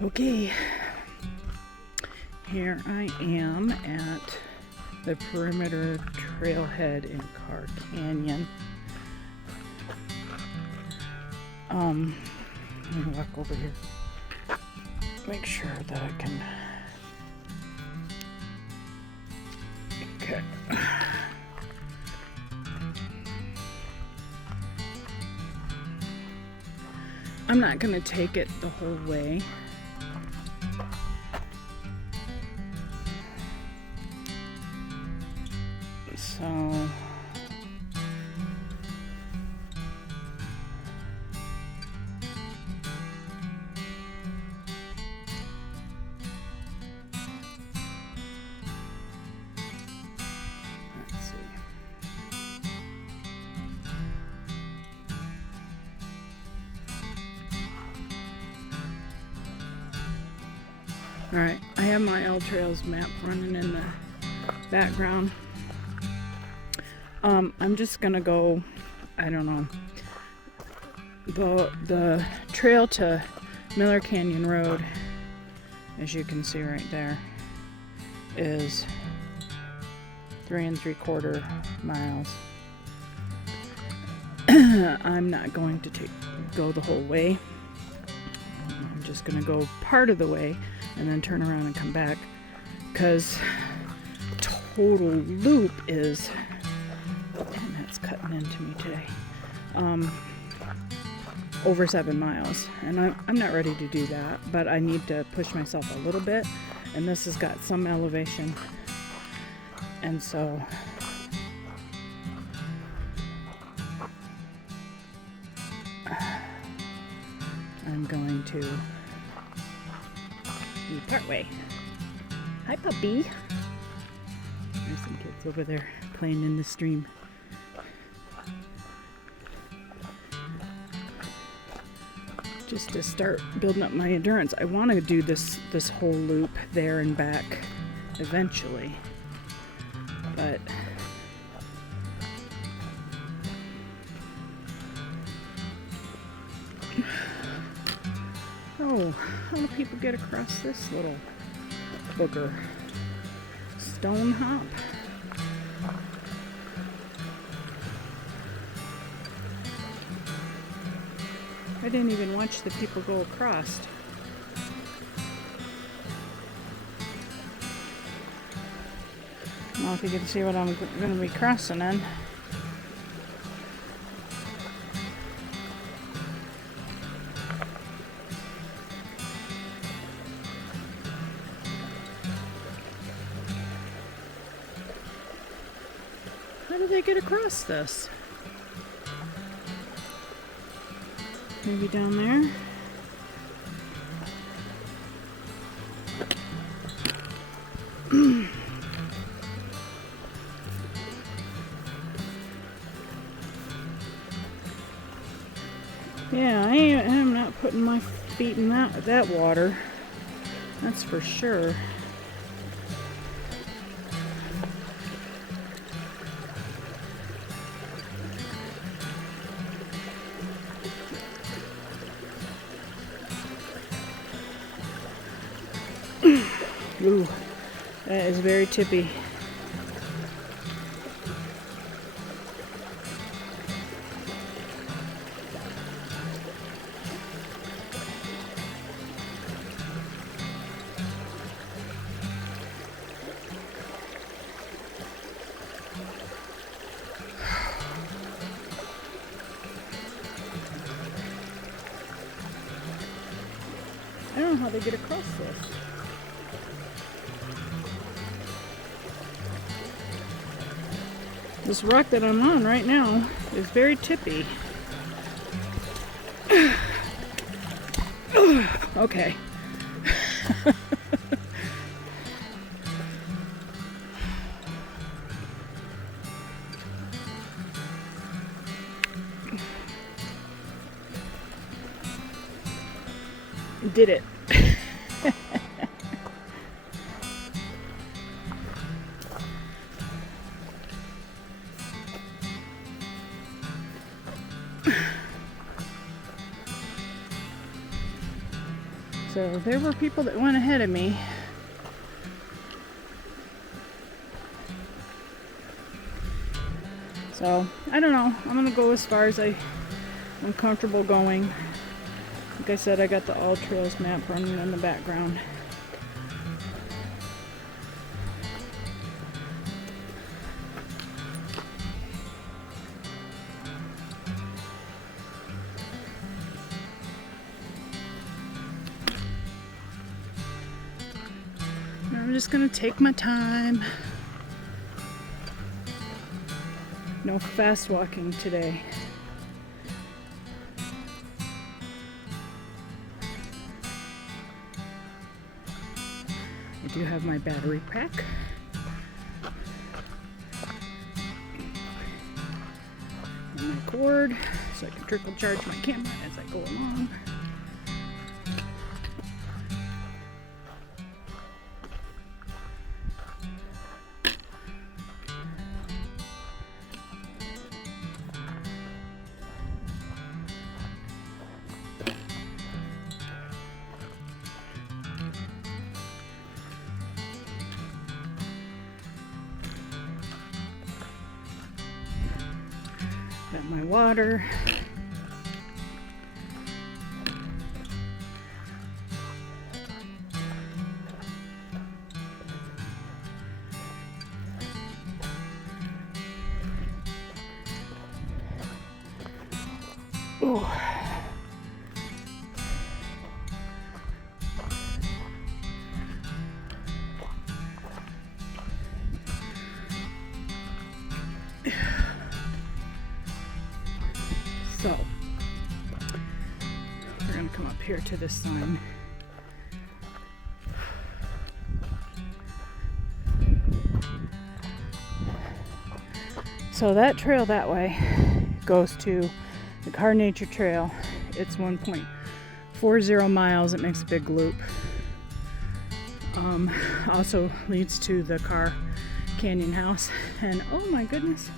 Okay, here I am at the perimeter trailhead in Carr Canyon. I'm gonna walk over here, make sure that I can. Okay. I'm not gonna take it the whole way. So let's see. All right, I have my L Trails map running in the background. I'm just gonna go, I don't know, the trail to Miller Canyon Road, as you can see right there, is 3 3/4 miles. I'm not going to go the whole way. I'm just gonna go part of the way and then turn around and come back, because total loop is, and that's cutting into me today, over 7 miles, and I'm not ready to do that, but I need to push myself a little bit, and this has got some elevation, and so I'm going to be part way. Hi, puppy. There's some kids over there playing in the stream. Just to start building up my endurance. I want to do this whole loop there and back eventually, but oh, how do people get across this little booger? Stone hop? I didn't even watch the people go across. Well, if you can see what I'm going to be crossing in. How do they get across this? Maybe down there. Yeah, I'm not putting my feet in that water. That's for sure. Ooh, that is very tippy. I don't know how they get across this. This rock that I'm on right now is very tippy. Okay. Did it. So there were people that went ahead of me. So I don't know. I'm gonna go as far as I'm comfortable going. Like I said, I got the All Trails map running in the background. I'm just gonna take my time. No fast walking today. I do have my battery pack. And my cord, so I can trickle charge my camera as I go along. Got my water. Ooh. So, we're going to come up here to this sign. So that trail that way goes to the Carr Nature Trail. It's 1.40 miles. It makes a big loop. Also leads to the Carr Canyon House. And oh my goodness,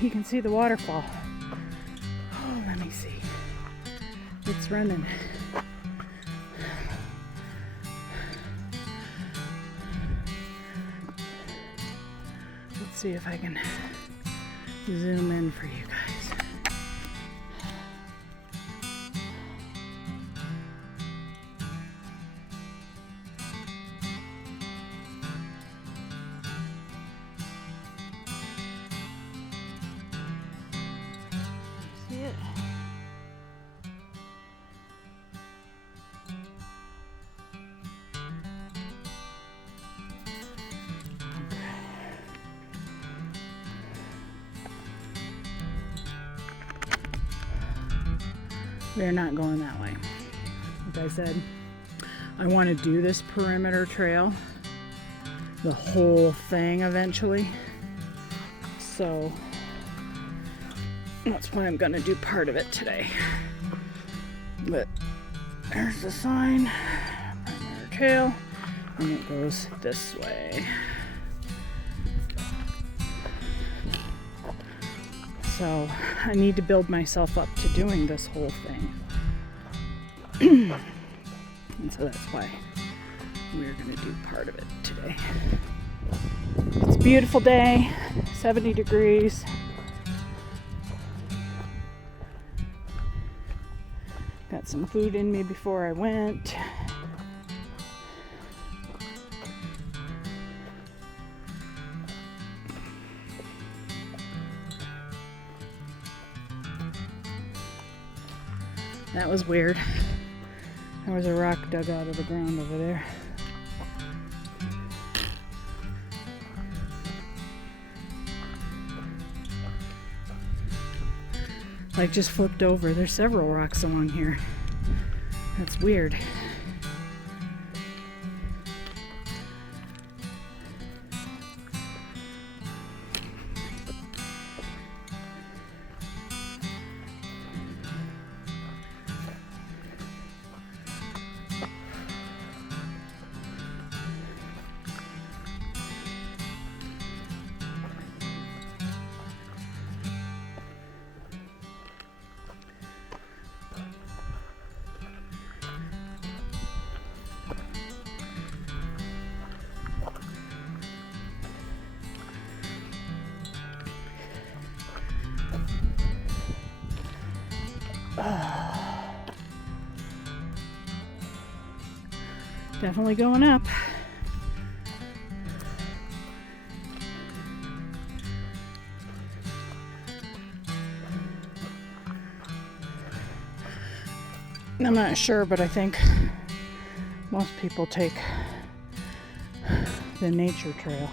you can see the waterfall. Oh, let me see. It's running. Let's see if I can zoom in for you guys. See it? We're not going that way. Like I said, I want to do this perimeter trail, the whole thing eventually. So that's why I'm gonna do part of it today. But there's the sign, perimeter trail, and it goes this way. So I need to build myself up to doing this whole thing. And so that's why we're going to do part of it today. It's a beautiful day, 70 degrees. Got some food in me before I went. That was weird. There was a rock dug out of the ground over there. Like just flipped over. There's several rocks along here. That's weird. Definitely going up. I'm not sure, but I think most people take the nature trail.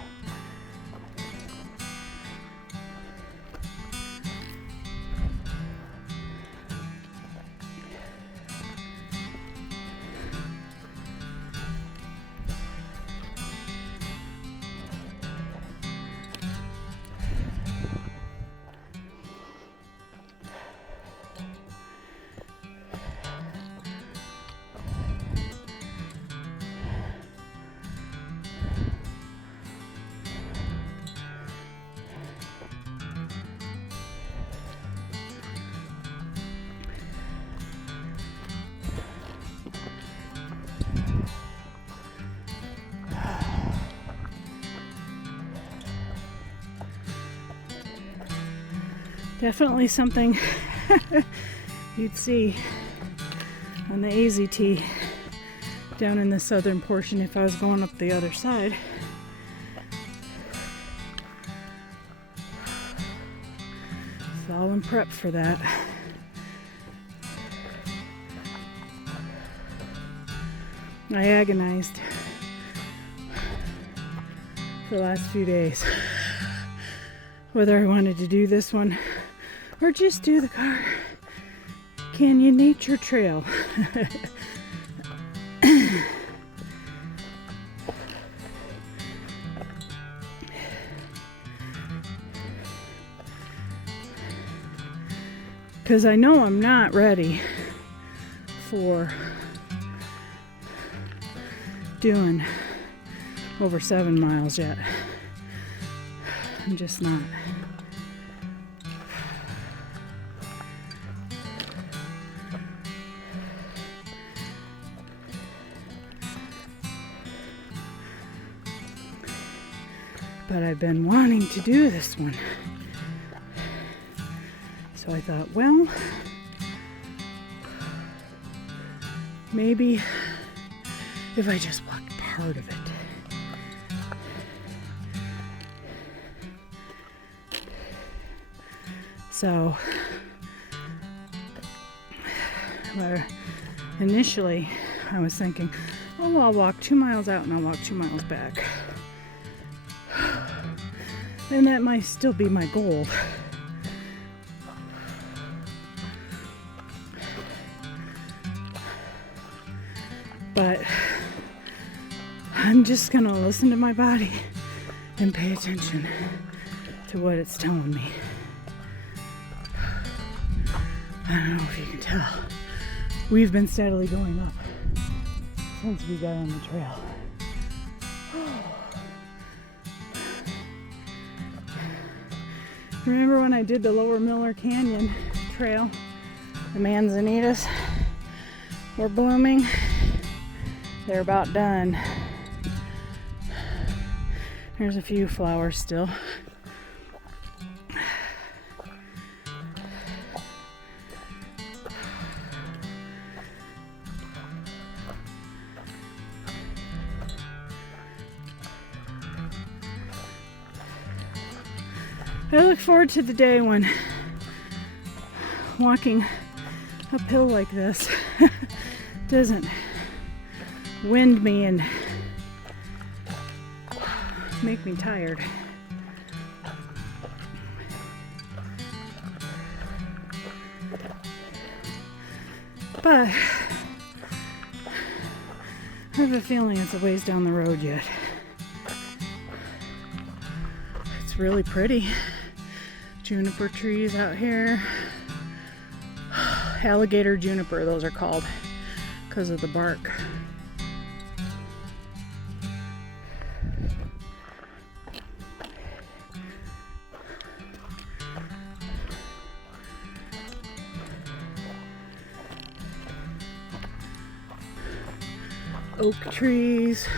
Definitely something you'd see on the AZT down in the southern portion if I was going up the other side. So all in prep for that. I agonized for the last few days whether I wanted to do this one or just do the Carr Canyon Nature Trail. Because I know I'm not ready for doing over 7 miles yet. I'm just not. But I've been wanting to do this one. So I thought, well, maybe if I just walked part of it. So, initially I was thinking, oh, I'll walk 2 miles out and I'll walk 2 miles back. And that might still be my goal. But I'm just gonna listen to my body and pay attention to what it's telling me. I don't know if you can tell. We've been steadily going up since we got on the trail. Remember when I did the Lower Miller Canyon Trail? The manzanitas were blooming. They're about done. There's a few flowers still. I look forward to the day when walking uphill like this doesn't wind me and make me tired. But I have a feeling it's a ways down the road yet. It's really pretty. Juniper trees out here. Alligator juniper, those are called because of the bark. Oak trees.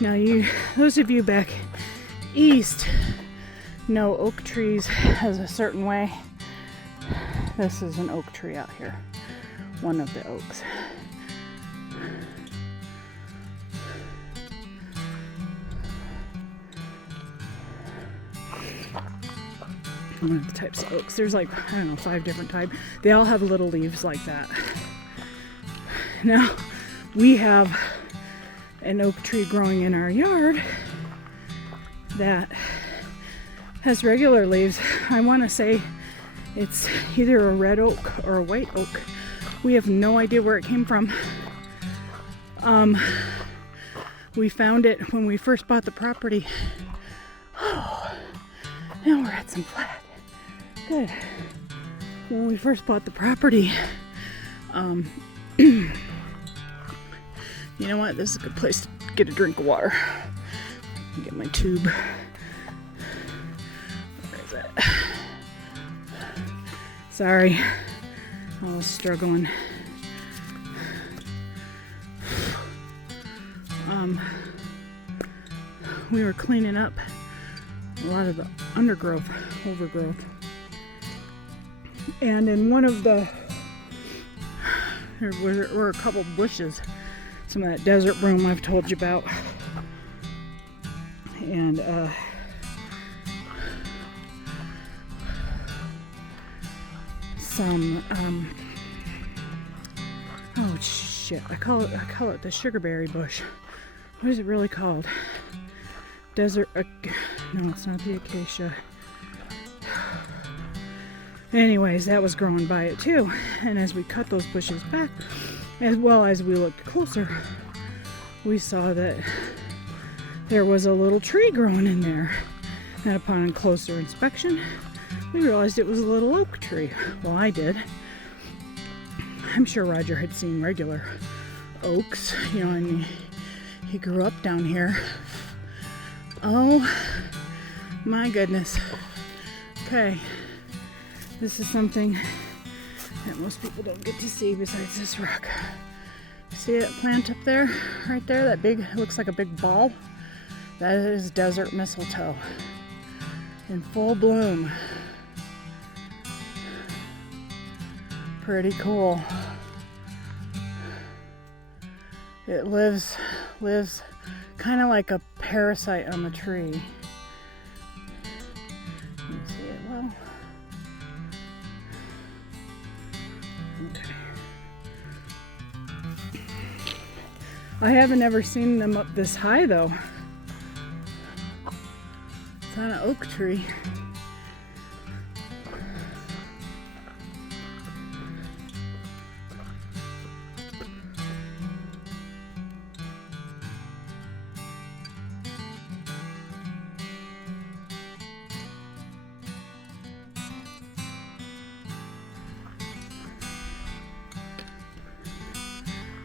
Now those of you back east know oak trees as a certain way. This is an oak tree out here. One of the oaks. one of the types of oaks. There's like, I don't know, 5 different types. They all have little leaves like that. Now, we have an oak tree growing in our yard that has regular leaves. I want to say it's either a red oak or a white oak. We have no idea where it came from. We found it when we first bought the property. Oh, now we're at some flat. Good. When we first bought the property, you know what? This is a good place to get a drink of water. Get my tube. Where is it? Sorry, I was struggling. We were cleaning up a lot of the overgrowth. And in one of the, there were a couple bushes, some of that desert broom I've told you about. And some oh shit, I call it the sugarberry bush. What is it really called? Desert, no, it's not the acacia. Anyways, that was growing by it too. And as we cut those bushes back, as well as we looked closer, we saw that there was a little tree growing in there. And upon closer inspection, we realized it was a little oak tree. Well, I did. I'm sure Roger had seen regular oaks, you know, and he grew up down here. Oh my goodness. Okay, this is something that most people don't get to see besides this rock. See that plant up there? Right there, that big, it looks like a big ball? That is desert mistletoe in full bloom. Pretty cool. It lives kind of like a parasite on the tree. Can you see it well? Okay. I haven't ever seen them up this high though. It's on an oak tree.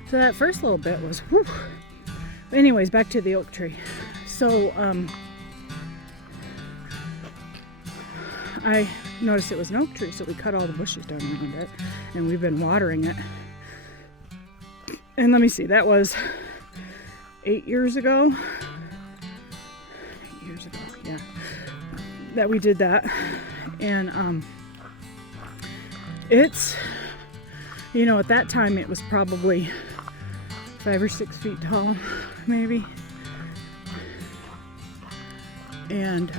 So that first little bit was, whew. Anyways, back to the oak tree. So I noticed it was an oak tree, so we cut all the bushes down around it, and we've been watering it. And let me see, that was 8 years ago. 8 years ago, yeah, that we did that. And it's, you know, at that time it was probably 5 or 6 feet tall, maybe. And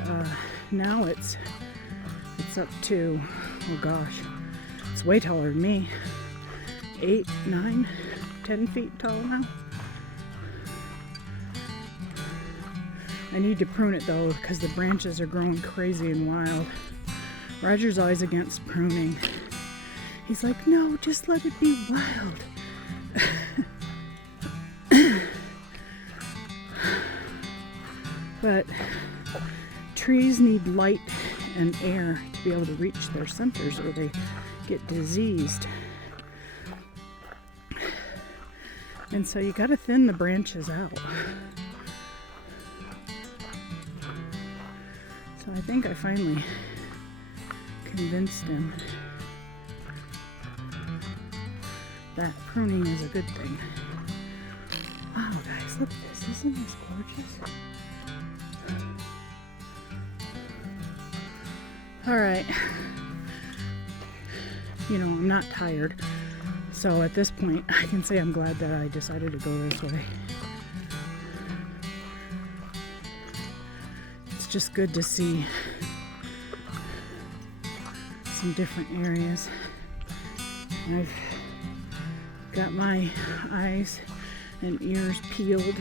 now it's up to, oh gosh, it's way taller than me. 8, 9, 10 feet tall now. I need to prune it though, because the branches are growing crazy and wild. Roger's always against pruning. He's like, no, just let it be wild. But trees need light and air to be able to reach their centers, or they get diseased. And so you got to thin the branches out. So I think I finally convinced him that pruning is a good thing. Wow, guys, look at this. Isn't this gorgeous? All right. You know, I'm not tired. So at this point, I can say I'm glad that I decided to go this way. It's just good to see some different areas. I've got my eyes and ears peeled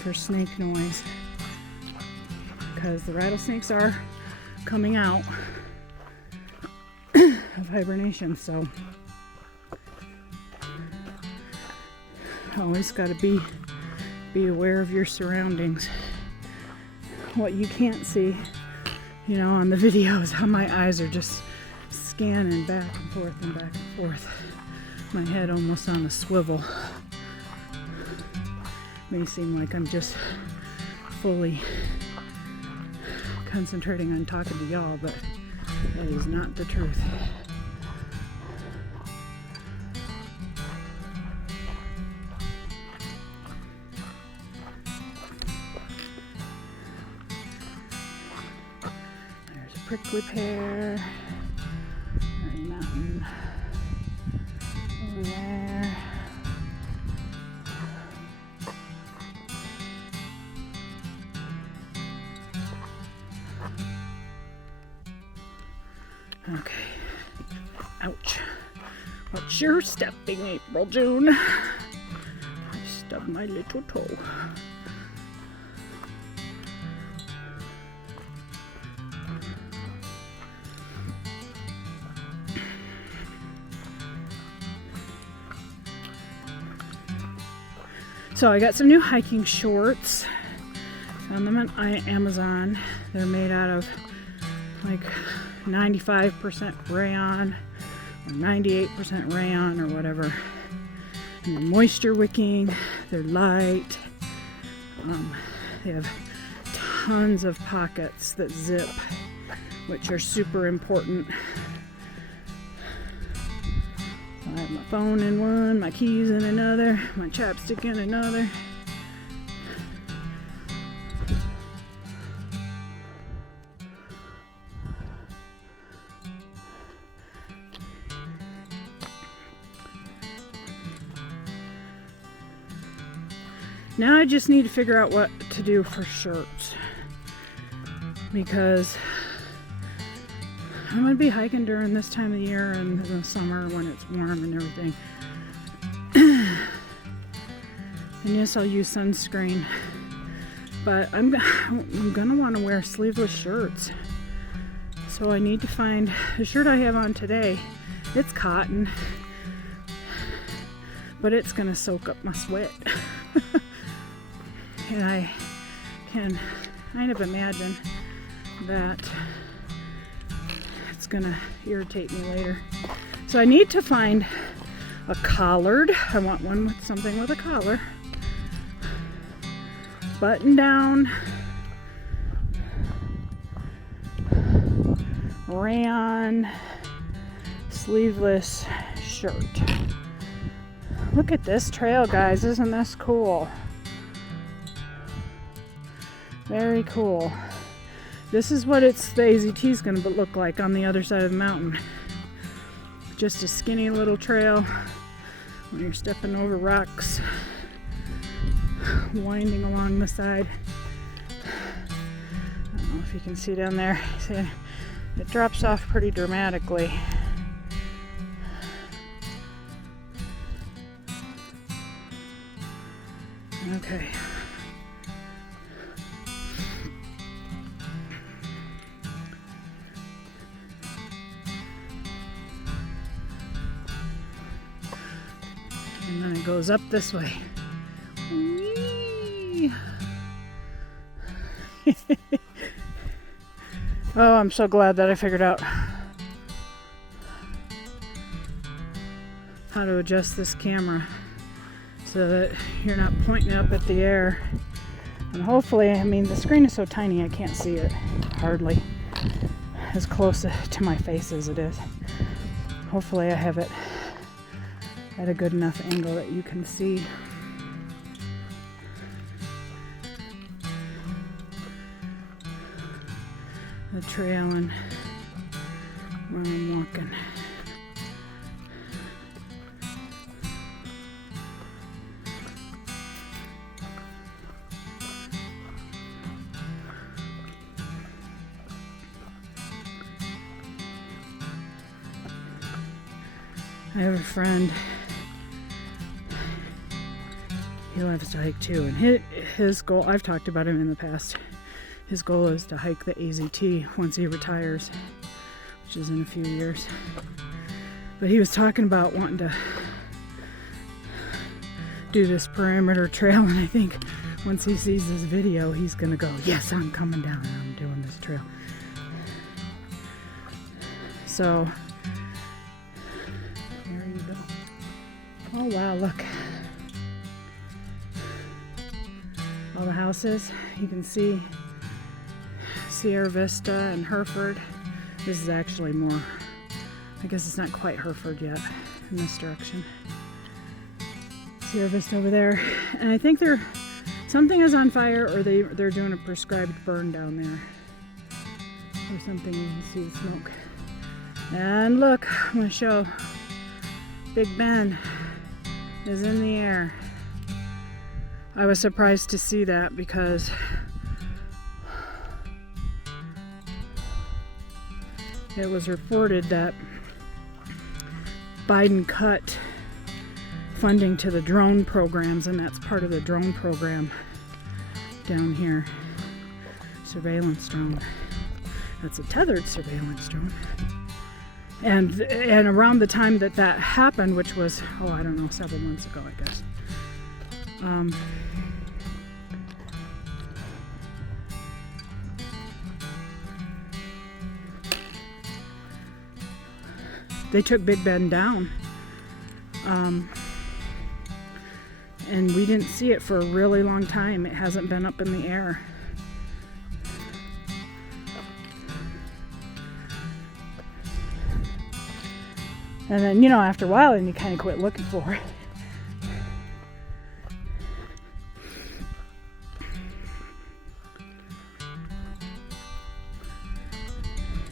for snake noise, because the rattlesnakes are coming out of hibernation, so always got to be aware of your surroundings. What you can't see, you know, on the videos, how my eyes are just scanning back and forth and back and forth. My head almost on a swivel. May seem like I'm just fully concentrating on talking to y'all, but that is not the truth. There's a prickly pear. There's a mountain over there. Okay. Ouch. What's your stepping, April June? I stubbed my little toe. So I got some new hiking shorts. Found them on Amazon. They're made out of like 95% rayon or 98% rayon or whatever. And they're moisture wicking. They're light. They have tons of pockets that zip, which are super important. I have my phone in one, my keys in another, my chapstick in another. Now I just need to figure out what to do for shirts, because I'm going to be hiking during this time of the year and in the summer when it's warm and everything. And yes, I'll use sunscreen, but I'm going to want to wear sleeveless shirts. So I need to find the shirt I have on today. It's cotton, but it's going to soak up my sweat. And I can kind of imagine that it's gonna irritate me later. So I need to find a collared. I want one with something with a collar. Button down. Rayon sleeveless shirt. Look at this trail, guys. Isn't this cool? Very cool. This is what the AZT is going to look like on the other side of the mountain. Just a skinny little trail when you're stepping over rocks, winding along the side. I don't know if you can see down there. See, it drops off pretty dramatically. Okay. And then it goes up this way. Whee! Oh, I'm so glad that I figured out how to adjust this camera so that you're not pointing up at the air. And hopefully, I mean, the screen is so tiny I can't see it hardly as close to my face as it is. Hopefully I have it at a good enough angle that you can see. The trail and where I'm walking. I have a friend, he loves to hike too, and his goal, I've talked about him in the past, his goal is to hike the AZT once he retires, which is in a few years. But he was talking about wanting to do this perimeter trail, and I think once he sees this video, he's gonna go, yes, I'm coming down and I'm doing this trail. So, there you go. Oh wow, look. All the houses, you can see Sierra Vista and Hereford. This is actually more, I guess it's not quite Hereford yet in this direction. Sierra Vista over there. And I think something is on fire, or they're doing a prescribed burn down there. Or something, you can see the smoke. And look, I'm going to show Big Ben is in the air. I was surprised to see that because it was reported that Biden cut funding to the drone programs, and that's part of the drone program down here. Surveillance drone. That's a tethered surveillance drone. And around the time that happened, which was, I don't know, several months ago, I guess. They took Big Ben down. And we didn't see it for a really long time. It hasn't been up in the air. And then, after a while, then you kind of quit looking for it.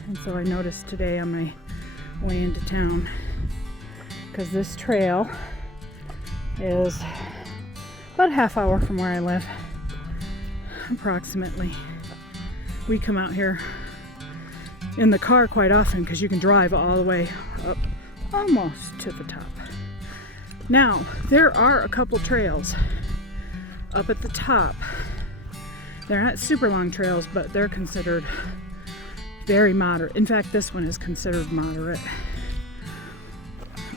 And so I noticed today on my way into town, because this trail is about a half hour from where I live, approximately. We come out here in the car quite often because you can drive all the way up almost to the top. Now, there are a couple trails up at the top. They're not super long trails, but they're considered very moderate. In fact, this one is considered moderate.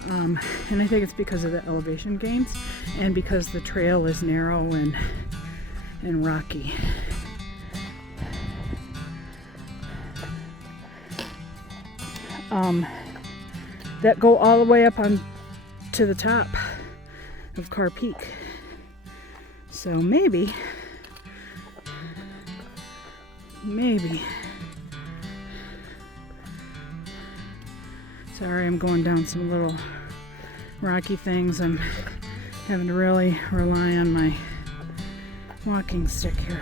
And I think it's because of the elevation gains and because the trail is narrow and rocky. That go all the way up on to the top of Carr Peak. So maybe sorry, I'm going down some little rocky things. I'm having to really rely on my walking stick here.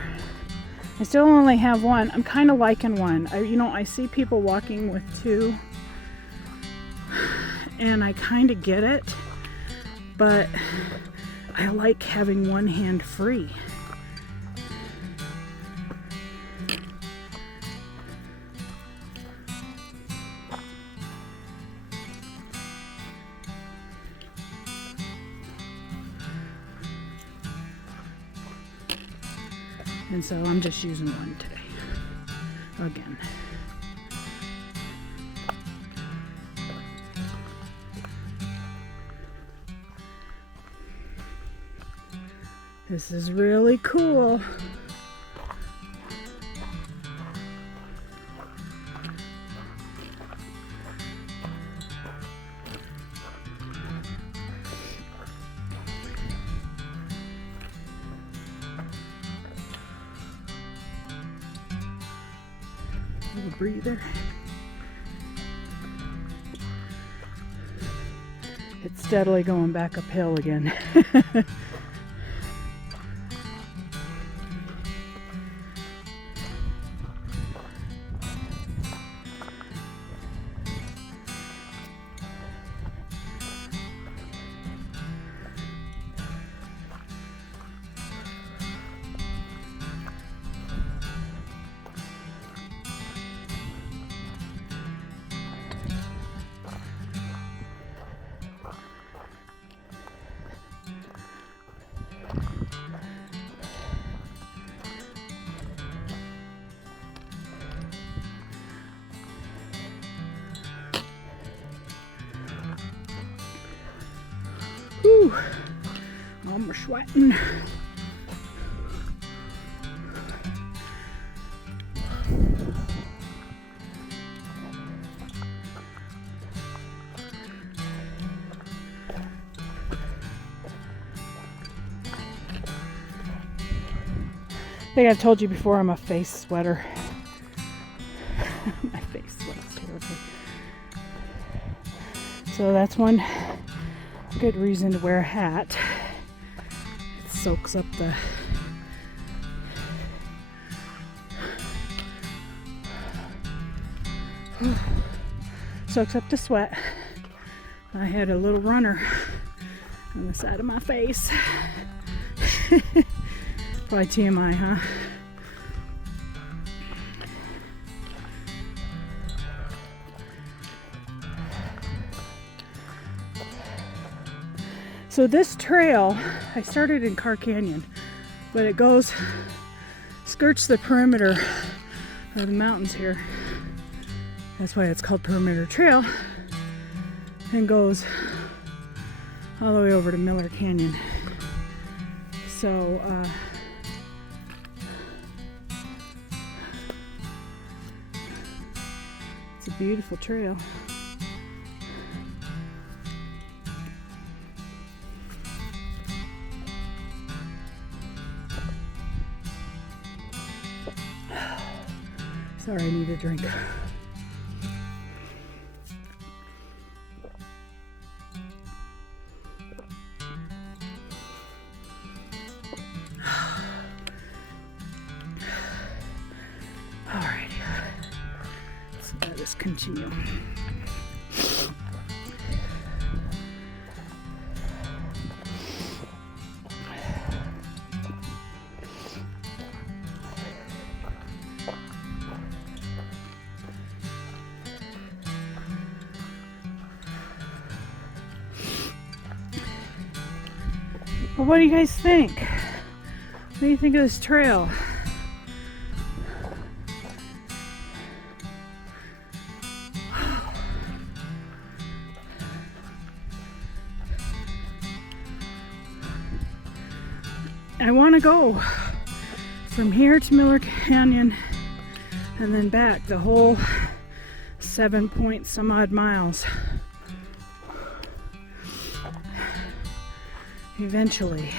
I still only have one. I'm kind of liking one. I see people walking with two, and I kind of get it, but I like having one hand free. And so I'm just using one today. Again. This is really cool. Little breather. It's steadily going back uphill again. Whew. I'm sweating. I think I've told you before, I'm a face sweater. My face sweats terribly. So that's one good reason to wear a hat. It soaks up the sweat. I had a little runner on the side of my face. Probably TMI, huh? So this trail, I started in Carr Canyon, but it skirts the perimeter of the mountains here. That's why it's called Perimeter Trail, and goes all the way over to Miller Canyon. So, it's a beautiful trail. Sorry, I need a drink. Alrighty, so let us continue. Well, what do you guys think? What do you think of this trail? I want to go from here to Miller Canyon and then back the whole 7 point some odd miles. Eventually.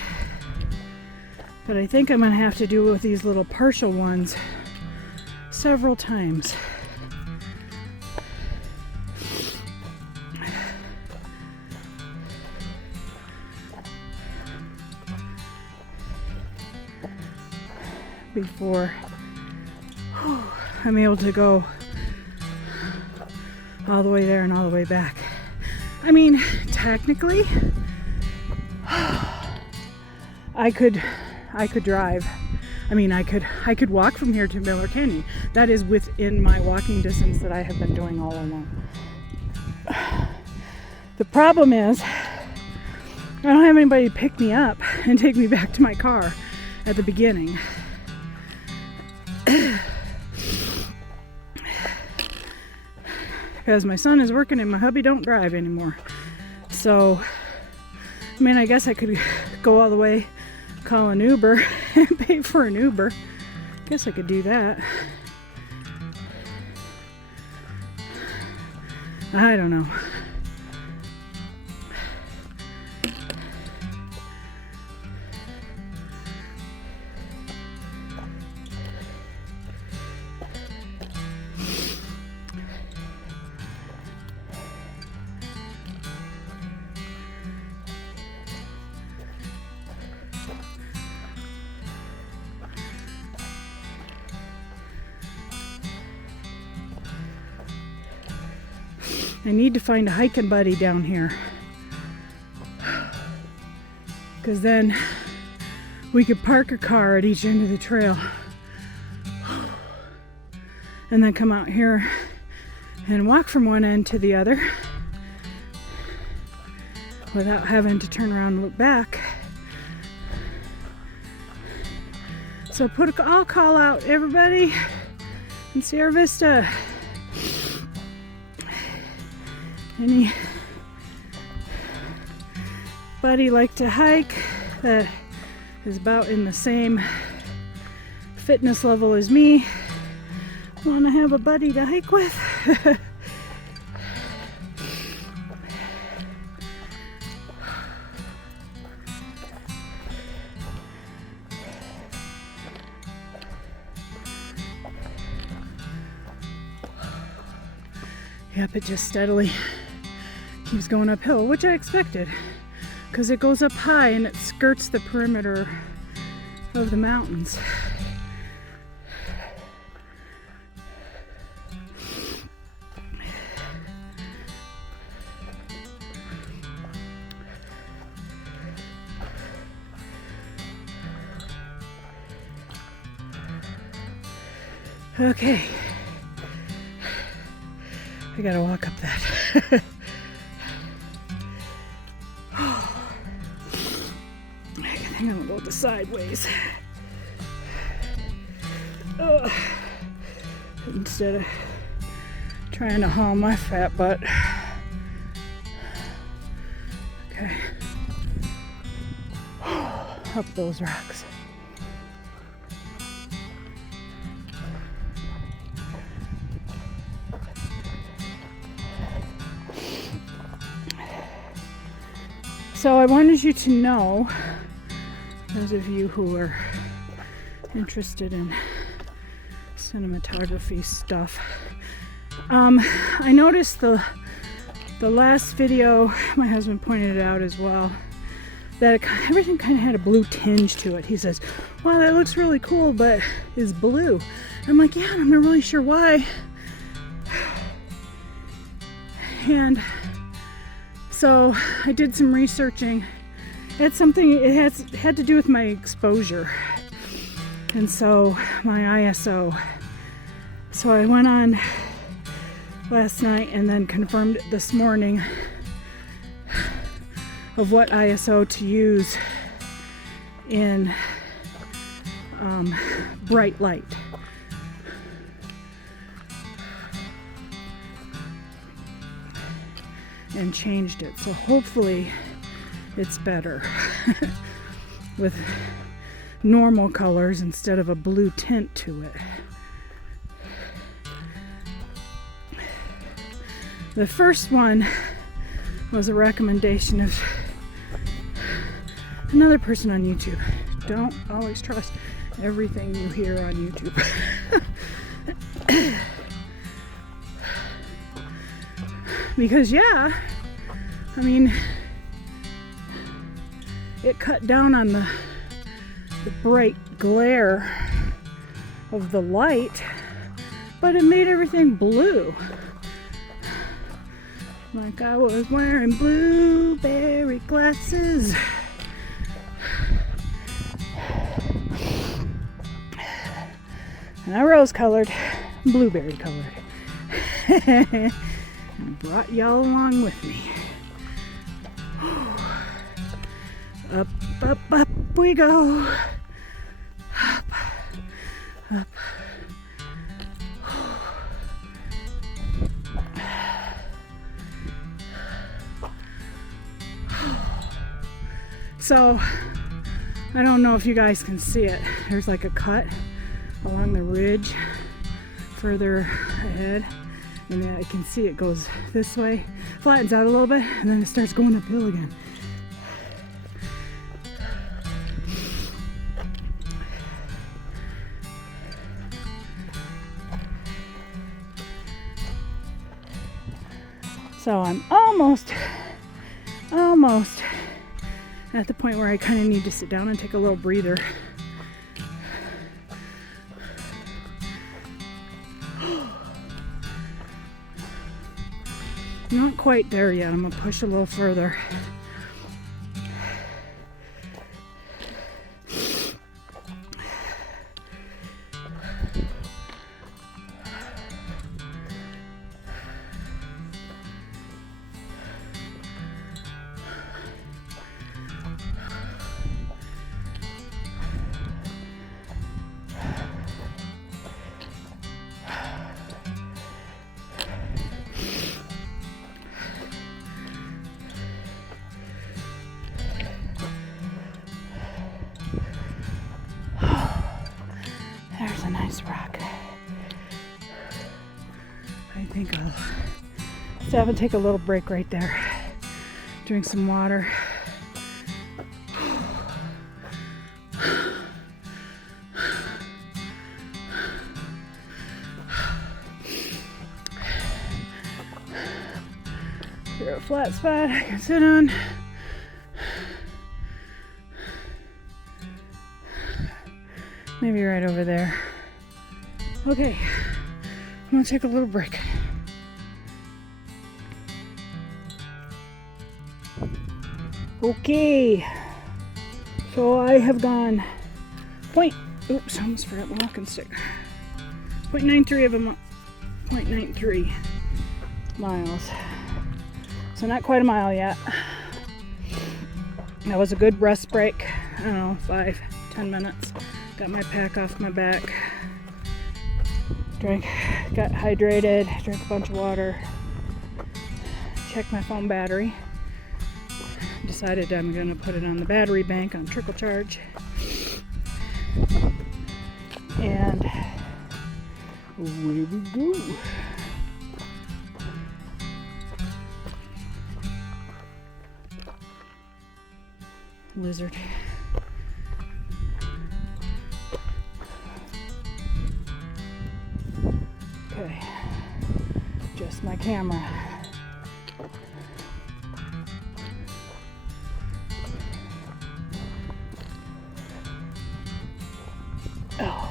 But I think I'm going to have to do it with these little partial ones several times. Before I'm able to go all the way there and all the way back. I mean, technically, I could drive. I mean, I could walk from here to Miller Canyon. That is within my walking distance that I have been doing all along. The problem is, I don't have anybody to pick me up and take me back to my car at the beginning. Because my son is working and my hubby don't drive anymore. So, I mean, I guess I could go all the way, call an Uber, and pay for an Uber. Guess I could do that. I don't know. I need to find a hiking buddy down here, because then we could park a car at each end of the trail and then come out here and walk from one end to the other without having to turn around and look back. So I'll call out everybody in Sierra Vista. buddy like to hike that is about in the same fitness level as me. Want to have a buddy to hike with. Yep, it just steadily keeps going uphill, which I expected, because it goes up high and it skirts the perimeter of the mountains. Okay, I gotta walk up that. I think I'm gonna go the sideways. Instead of trying to haul my fat butt. Okay. Up those rocks. So I wanted you to know, those of you who are interested in cinematography stuff, I noticed the last video, my husband pointed it out as well, that everything kind of had a blue tinge to it. He says, wow, that looks really cool, but it's blue. I'm like, yeah, I'm not really sure why. And so I did some researching. It had to do with my exposure. And so my ISO. So I went on last night and then confirmed this morning of what ISO to use in bright light. And changed it, so hopefully it's better with normal colors instead of a blue tint to it. The first one was a recommendation of another person on YouTube. Don't always trust everything you hear on YouTube. Because yeah, I mean, it cut down on the bright glare of the light, but it made everything blue. Like I was wearing blueberry glasses. Not rose colored, blueberry colored. And brought y'all along with me. Up, up, up we go. Up, up. So, I don't know if you guys can see it. There's like a cut along the ridge further ahead. And I can see it goes this way, flattens out a little bit, and then it starts going uphill again. So I'm almost at the point where I kind of need to sit down and take a little breather. Not quite there yet. I'm gonna push a little further. think I'll stop and take a little break right there. Drink some water. Here a flat spot I can sit on. Maybe right over there. Okay, I'm gonna take a little break. Okay, so I have gone oops, I almost forgot the walking stick. 0.93 of a 0.93 miles. So not quite a mile yet. That was a good rest break. I don't know, 5-10 minutes. Got my pack off my back. Got hydrated, drank a bunch of water. Checked my phone battery. Decided I'm gonna put it on the battery bank on trickle charge. And away we go. Lizard. Okay, just my camera. Oh.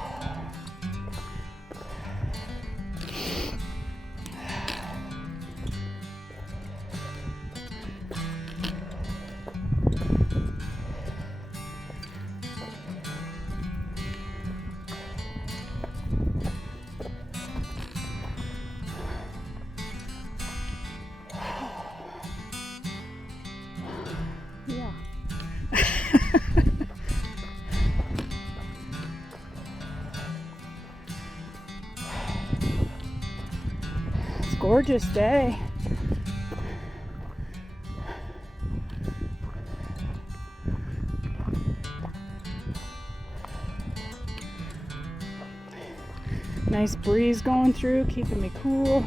Yeah. It's a gorgeous day. Nice breeze going through, keeping me cool.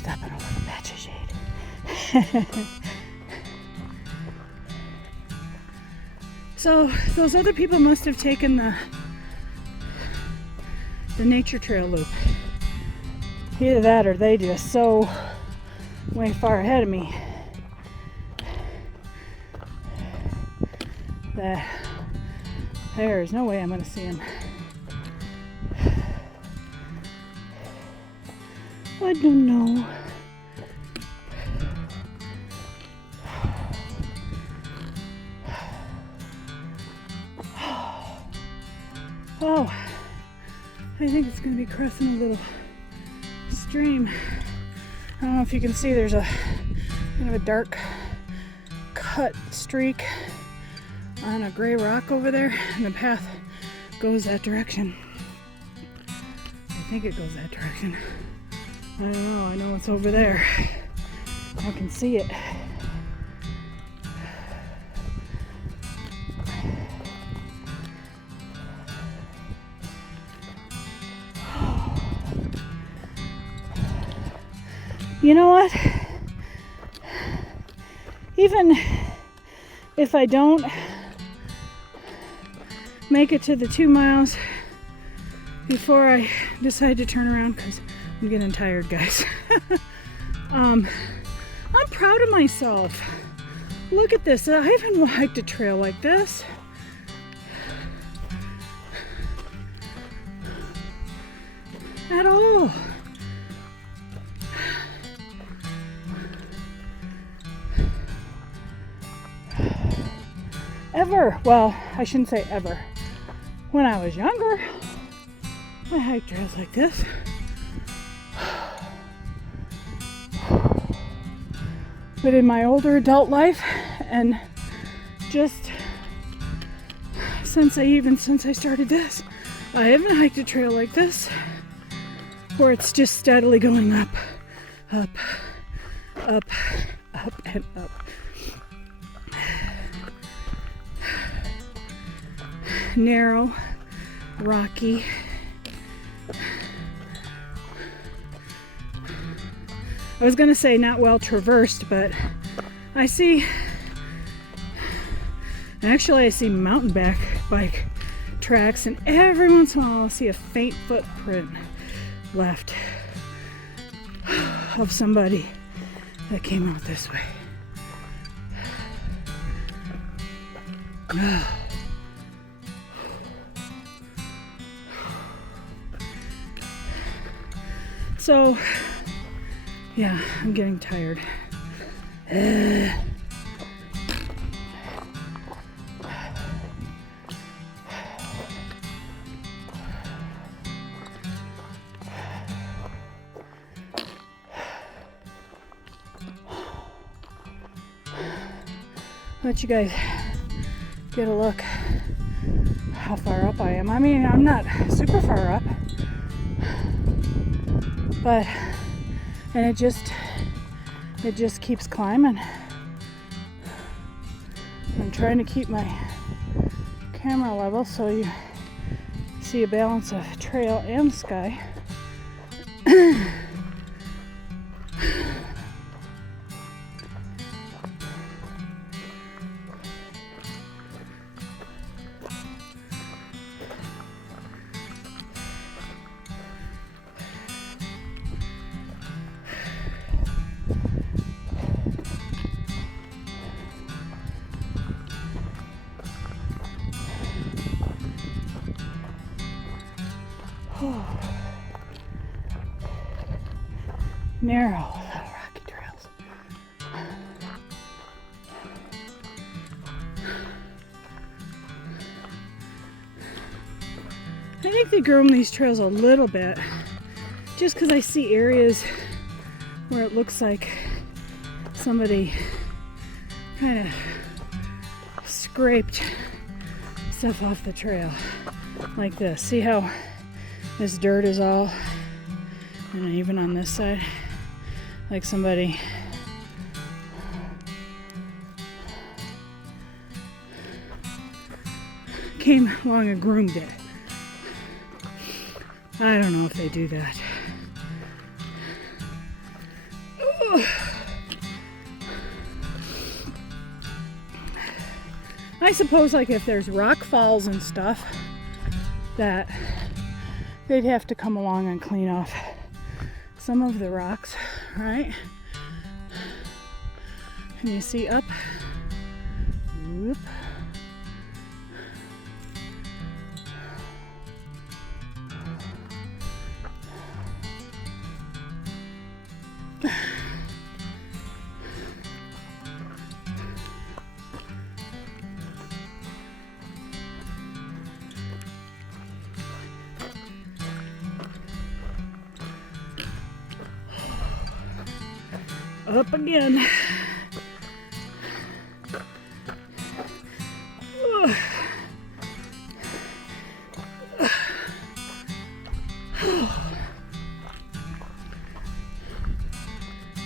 Stopping over the patch of shade. So those other people must have taken the nature trail loop. Either that or they just so way far ahead of me that there's no way I'm going to see them. I don't know. Oh, I think it's going to be crossing a little stream. I don't know if you can see, there's a kind of a dark cut streak on a gray rock over there, and the path goes that direction. I think it goes that direction. I don't know, I know it's over there. I can see it. You know what? Even if I don't make it to the 2 miles before I decide to turn around, because I'm getting tired, guys. I'm proud of myself. Look at this. I haven't hiked a trail like this. At all. Ever. Well, I shouldn't say ever. When I was younger, I hiked trails like this. But in my older adult life, and just since I started this, I haven't hiked a trail like this where it's just steadily going up, up, up, up, and up. Narrow, rocky. I was gonna say not well traversed, but I see mountain bike tracks, and every once in a while I'll see a faint footprint left of somebody that came out this way. So, yeah, I'm getting tired. Let you guys get a look how far up I am. I mean, I'm not super far up, but and it just keeps climbing. I'm trying to keep my camera level so you see a balance of trail and sky. Narrow little rocky trails. I think they groom these trails a little bit just because I see areas where it looks like somebody kind of scraped stuff off the trail like this. See how this dirt is all, and even on this side, like somebody came along and groomed it. I don't know if they do that. Ugh. I suppose like if there's rock falls and stuff, that they'd have to come along and clean off some of the rocks, right? And you see up, whoop. Up again.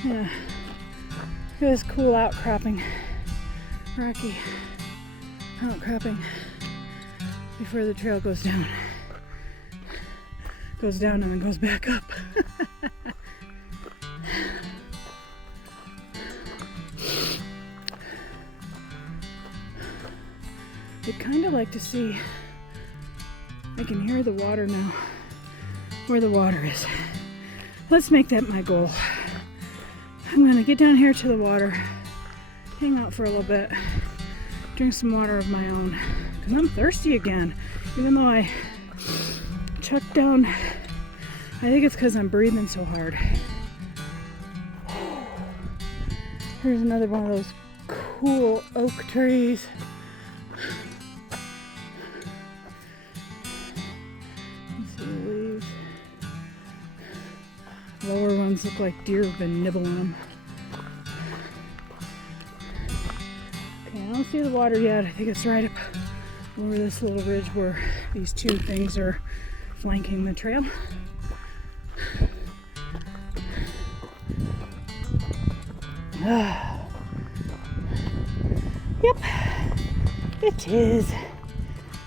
Yeah, it was cool outcropping, rocky outcropping before the trail goes down. Goes down and then goes back up. I'd kind of like to see, I can hear the water now, where the water is. Let's make that my goal. I'm gonna get down here to the water, hang out for a little bit, drink some water of my own, because I'm thirsty again, even though I chucked down. I think it's because I'm breathing so hard. Here's another one of those cool oak trees. Lower ones look like deer have been nibbling them. don't see the water yet. I think it's right up over this little ridge where these two things are flanking the trail. Yep, it is.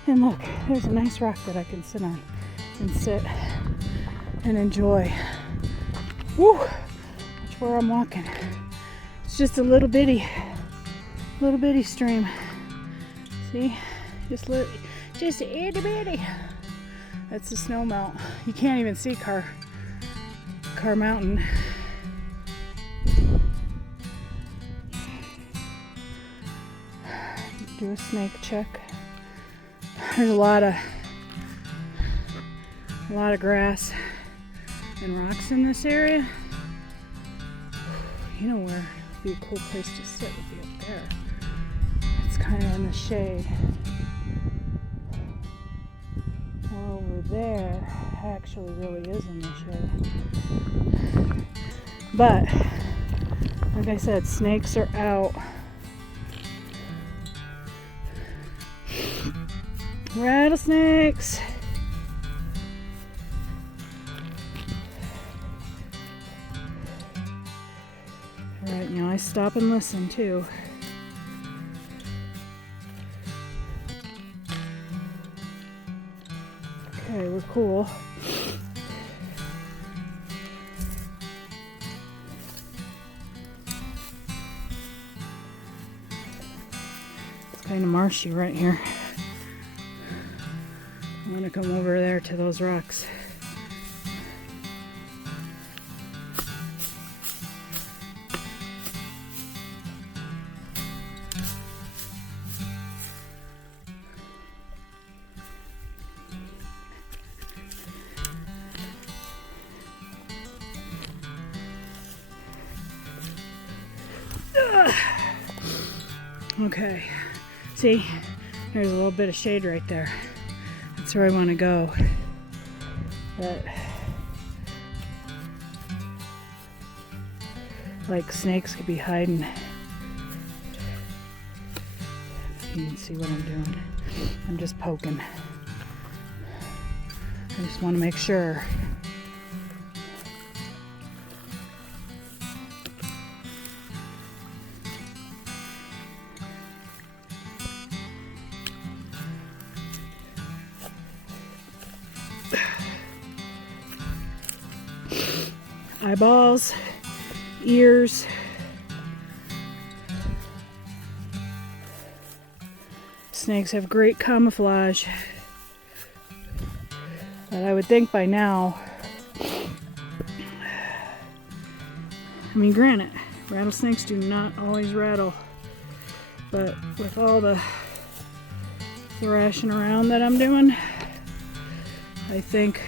And look, there's a nice rock that I can sit on and sit and enjoy. Woo! That's where I'm walking. It's just a little bitty stream. See? Just itty bitty. That's the snow melt. You can't even see Carr Mountain. Do a snake check. There's a lot of grass and rocks in this area. You know where would be a cool place to sit would be up there. It's kind of in the shade. Well, over there actually really is in the shade. But like I said, snakes are out. Rattlesnakes. Alright, now I stop and listen too. Okay, we're cool. It's kind of marshy right here. I want to come over there to those rocks. Okay, see, there's a little bit of shade right there. That's where I want to go. But like snakes could be hiding. You can see what I'm doing. I'm just poking. I just want to make sure. Eyeballs, ears. Snakes have great camouflage. But I would think by now, I mean, granted, rattlesnakes do not always rattle, but with all the thrashing around that I'm doing, I think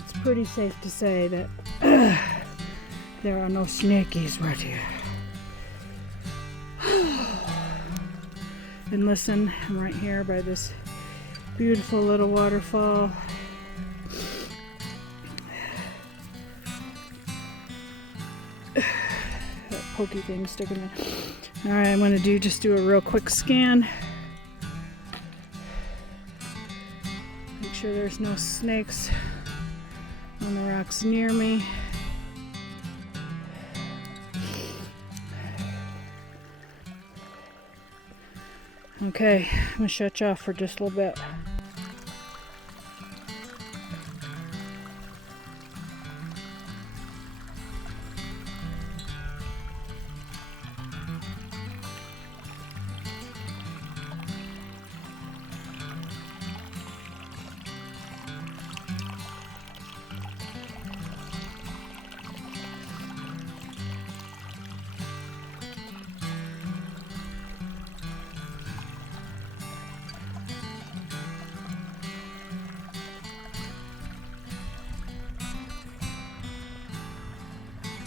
it's pretty safe to say that there are no snakies right here. And listen, I'm right here by this beautiful little waterfall. That pokey thing sticking in. Alright, I'm going to just do a real quick scan. Make sure there's no snakes on the rocks near me. Okay, I'm going to shut you off for just a little bit.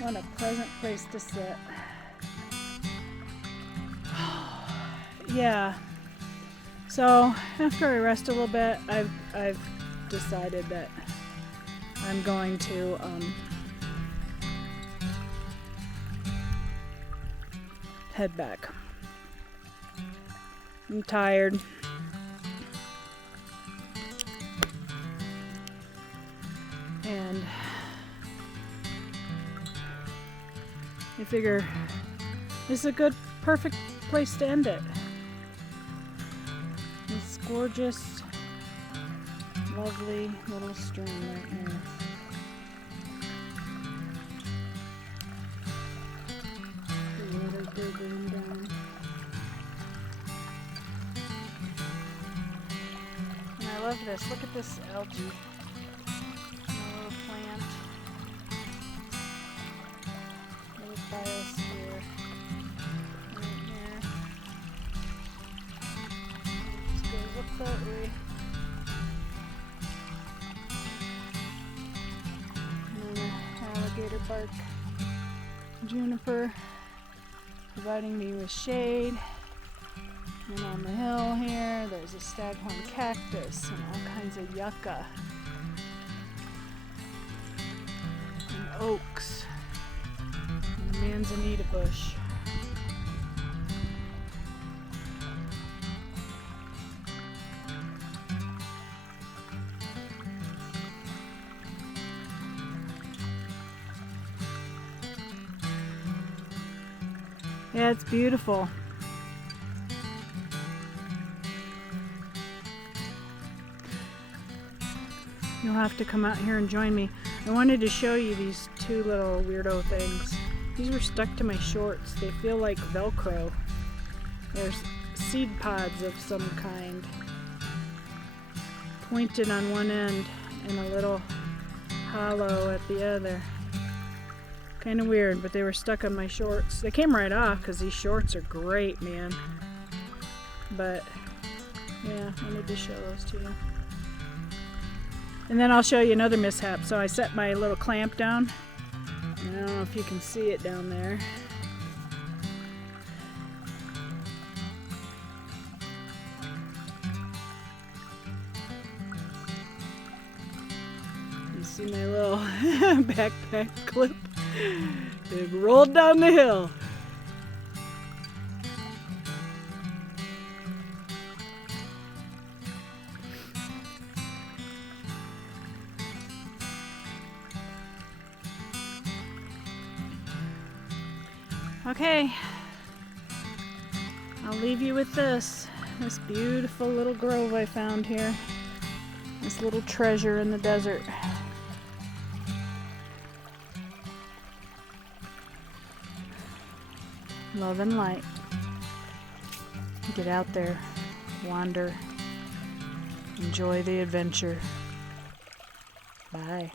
What a pleasant place to sit. Yeah. So after I rest a little bit, I've decided that I'm going to head back. I'm tired. And I figure this is a good, perfect place to end it. This gorgeous, lovely little stream right here. The water's burbling down. And I love this. Look at this algae. A little plant. Little biosphere. Right here. It just goes up that way. And then an alligator bark juniper providing me with shade. And on the hill here, there's a staghorn cactus and all kinds of yucca. And oaks. And a manzanita bush. Yeah, it's beautiful. You'll have to come out here and join me. I wanted to show you these two little weirdo things. These were stuck to my shorts. They feel like Velcro. They're seed pods of some kind. Pointed on one end and a little hollow at the other. Kind of weird, but they were stuck on my shorts. They came right off because these shorts are great, man. But yeah, I wanted to show those to you. And then I'll show you another mishap. So I set my little clamp down. And I don't know if you can see it down there. You see my little backpack clip? It rolled down the hill. Okay, I'll leave you with this beautiful little grove I found here. This little treasure in the desert. Love and light. Get out there, wander, enjoy the adventure. Bye.